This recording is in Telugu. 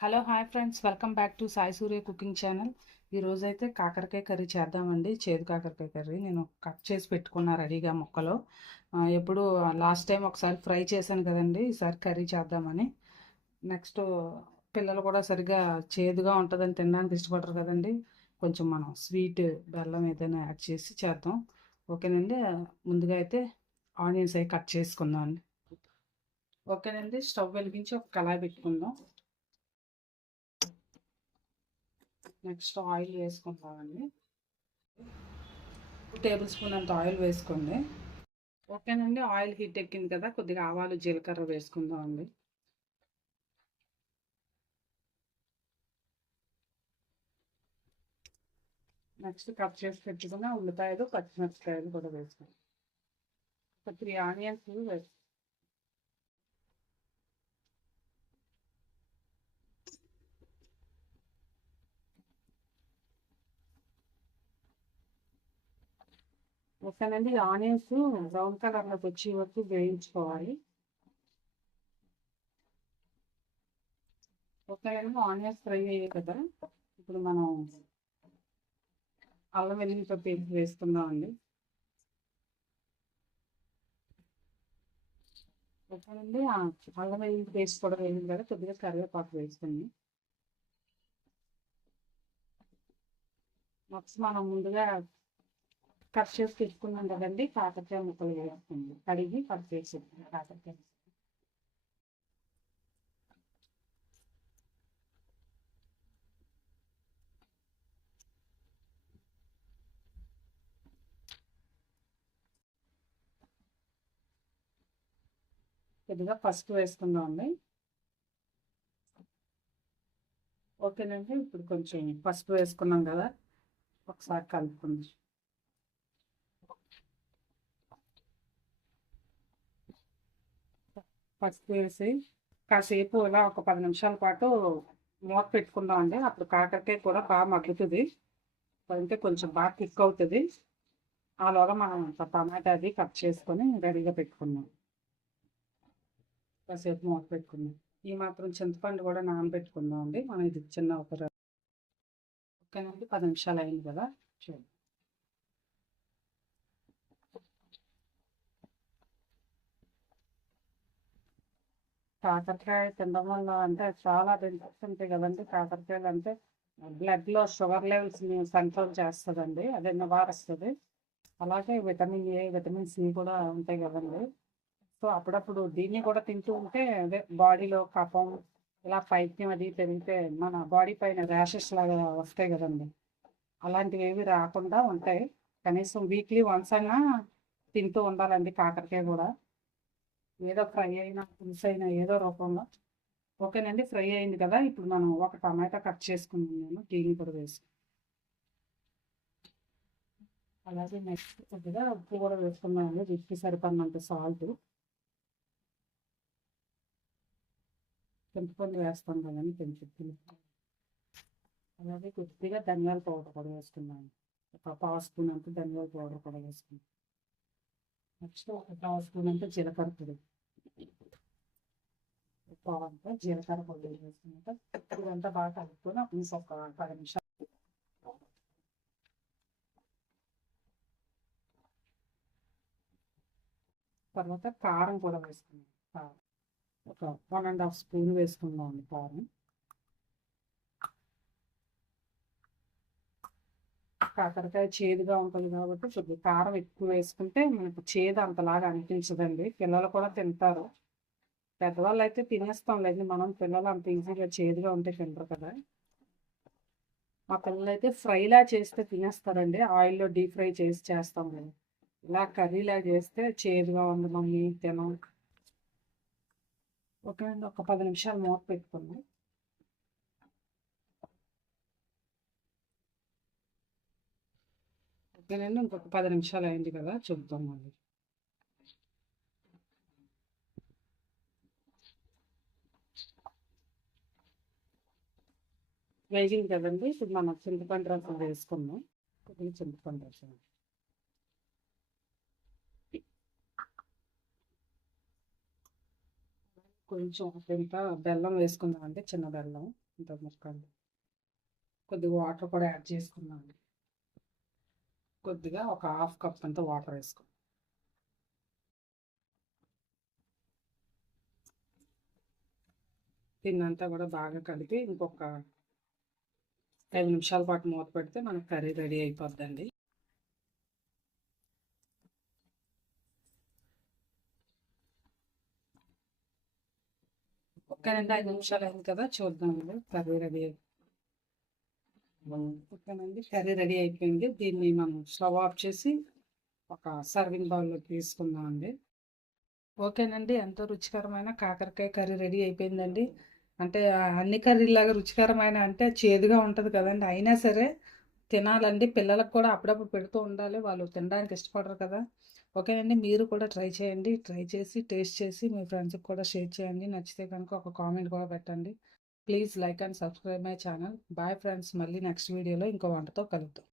Hello hi friends, welcome back to Sai Surya cooking channel. ఈరోజైతే కాకరకాయ కర్రీ చేద్దామండి. చేదు కాకరకాయ కర్రీ నేను కట్ చేసి పెట్టుకున్నా రెడీగా ముక్కలు. ఎప్పుడు లాస్ట్ టైం ఒకసారి ఫ్రై చేశాను కదండి, ఈసారి కర్రీ చేద్దామని. నెక్స్ట్ పిల్లలు కూడా సరిగ్గా చేదుగా ఉంటుందని తినడానికి ఇష్టపడరు కదండి. కొంచెం మనం స్వీట్ బెల్లం ఏదైనా యాడ్ చేసి చేద్దాం. ఓకేనండి. ముందుగా అయితే ఆనియన్స్ అవి కట్ చేసుకుందాం అండి. ఓకేనండి, స్టవ్ వెలిగించి ఒక కళాయి పెట్టుకుందాం. నెక్స్ట్ ఆయిల్ వేసుకుంటామండి. 2 టేబుల్ స్పూన్ అంత ఆయిల్ వేసుకోండి. ఓకేనండి, ఆయిల్ హీట్ ఎక్కింది కదా, కొద్దిగా ఆవాలు జీలకర్ర వేసుకుందామండి. నెక్స్ట్ కట్ చేసి పెట్టుకున్న ఉల్లిపాయలు పచ్చిమిరపకాయలు కూడా వేసుకోండి. ఒక 3 ఆనియన్స్ వేసుకోండి. ఓకేనండి, ఆనియన్స్ బ్రౌన్ కలర్లోకి వచ్చే వరకు వేయించుకోవాలి. ఓకేనండి, ఆనియన్స్ ఫ్రై అయ్యాయి కదా, ఇప్పుడు మనం అల్లం వెల్లుల్లిపాయ పేస్ట్ వేసుకుందామండి. ఓకేనండి, అల్లం వెల్లుల్లి పేస్ట్ కూడా వేయింది కదా, కొద్దిగా కరివేపాకు వేసుకుంది. నెక్స్ట్ మనం ముందుగా కట్ చేసి పెట్టుకున్నాం కదండి, కాకరకాయ ముక్కలు వేసుకుంది. కడిగి కట్ చేసి కాకరకాయ కొద్దిగా పసుపు వేసుకుందామండి. ఓకేనండి, ఇప్పుడు కొంచెం పసుపు వేసుకున్నాం కదా, ఒకసారి కలుపుకుందాం. పసుపు వేసి కాసేపు ఇలా ఒక 10 నిమిషాల పాటు మూత పెట్టుకుందాం అండి. అప్పుడు కాకరకాయ కూడా బాగా మగ్గుతుంది, అంటే కొంచెం బాగా కుక్ అవుతుంది. ఆలోగా మనం టమాటా అది కట్ చేసుకొని రెడీగా పెట్టుకున్నాం. కాసేపు మూత పెట్టుకున్నాం. ఈ మాత్రం చింతపండు కూడా నానబెట్టుకుందాం అండి. మనం ఇది చిన్న ఓకేనండి, 10 నిమిషాలు అయింది కదా, చూడండి. కాకరకాయ తినడం వల్ల అంటే చాలా బెనిఫిట్స్ ఉంటాయి కదండి. కాకరకాయలు అంటే బ్లడ్లో షుగర్ లెవెల్స్ని కంట్రోల్ చేస్తుందండి, అదే నివారిస్తుంది. అలాగే విటమిన్ ఏ, విటమిన్ సి కూడా ఉంటాయి కదండి. సో అప్పుడప్పుడు దీన్ని కూడా తింటూ ఉంటే అదే బాడీలో కఫం ఇలా పైత్యం అది పెరిగితే మన బాడీ పైన ర్యాషెస్ లాగా వస్తాయి కదండి, అలాంటివి ఏవి రాకుండా ఉంటాయి. కనీసం వీక్లీ వన్స్ అయినా తింటూ ఉండాలండి కాకరకాయ కూడా, ఏదో ఫ్రై అయినా పులుసు అయినా ఏదో రూపంలో. ఓకేనండి, ఫ్రై అయింది కదా, ఇప్పుడు మనం ఒక టమాటా కట్ చేసుకున్నాము, దీన్ని కూడా వేసి అలాగే నెక్స్ట్ కొద్దిగా ఉప్పు కూడా వేసుకున్నామండి, రుచికి సరిపడినంత సాల్ట్. చింతపండు వేస్తాం కదండి కొంచెం. అలాగే కొద్దిగా ధనియాల పౌడర్ కూడా వేసుకున్నాను, ఒక పావు స్పూన్ అంత ధనియాల పౌడర్ కూడా వేసుకున్నాను. నెక్స్ట్ ఒక పావు స్పూన్ అంత జీలకర్ర పొడి, పావు అంత జీలకర్ర పొడి వేసుకున్నాక ఇదంతా బాగా కలుపుకొని ఇంకొక 10 నిమిషాలు. తర్వాత కారం కూడా వేసుకున్నాం. కారం ఒక 1½ స్పూన్ వేసుకుందాం కారం. కాకరకాయ చేదుగా ఉంటుంది కాబట్టి కొద్దిగా కారం ఎక్కువ వేసుకుంటే మనకు చేదు అంతలాగా అనిపించదండి. పిల్లలు కూడా తింటారు. పెద్దవాళ్ళు అయితే తినేస్తాం లేదు, మనం పిల్లలు అంత ఈజీగా చేదుగా ఉంటే తింటారు కదా. మా పిల్లలు అయితే ఫ్రైలా చేస్తే తినేస్తారండి, ఆయిల్లో డీప్ ఫ్రై చేసి చేస్తాం కదా. ఇలా కర్రీలా చేస్తే చేదుగా ఉంది మమ్మీ తినం. ఓకే అండి, ఒక 10 నిమిషాలు మూత పెట్టుకుందాం. ఓకేనండి, ఇంకొక 10 నిమిషాలు అయింది కదా, చూద్దాం మళ్ళీ. వేగింది కదండి, ఇప్పుడు మనం చింతపండు రసం వేసుకుందాం. కొద్దిగా చింతపండు రసం కొంచెం ఇంత బెల్లం వేసుకుందామండి, చిన్న బెల్లం ఇంత ముక్కలు. కొద్దిగా వాటర్ కూడా యాడ్ చేసుకుందామండి. కొద్దిగా ఒక హాఫ్ కప్ అంత వాటర్ వేసుకుందాం. దీన్నంతా కూడా బాగా కలిపి ఇంకొక 5 నిమిషాల పాటు మూత పెడితే మనకు కర్రీ రెడీ అయిపోద్దండి. ఒక 5 నిమిషాలు అయింది కదా, చూద్దామండి. కర్రీ రెడీ ఓకేనండి, కర్రీ రెడీ అయిపోయింది. దీన్ని మనం స్టవ్ ఆఫ్ చేసి ఒక సర్వింగ్ బౌల్లోకి తీసుకుందామండి. ఓకేనండి, ఎంతో రుచికరమైన కాకరకాయ కర్రీ రెడీ అయిపోయిందండి. అంటే అన్ని కర్రీలాగా రుచికరమైన అంటే చేదుగా ఉంటుంది కదండి, అయినా సరే తినాలండి. పిల్లలకు కూడా అప్పుడప్పుడు పెడుతూ ఉండాలి, వాళ్ళు తినడానికి ఇష్టపడరు కదా. ఓకేనండి, మీరు కూడా ట్రై చేయండి. ట్రై చేసి టేస్ట్ చేసి మీ ఫ్రెండ్స్కి కూడా షేర్ చేయండి. నచ్చితే కనుక ఒక కామెంట్ కూడా పెట్టండి. Please like and subscribe my channel. Bye friends, మళ్ళీ నెక్స్ట్ వీడియోలో ఇంకో వంటతో కలుద్దాం.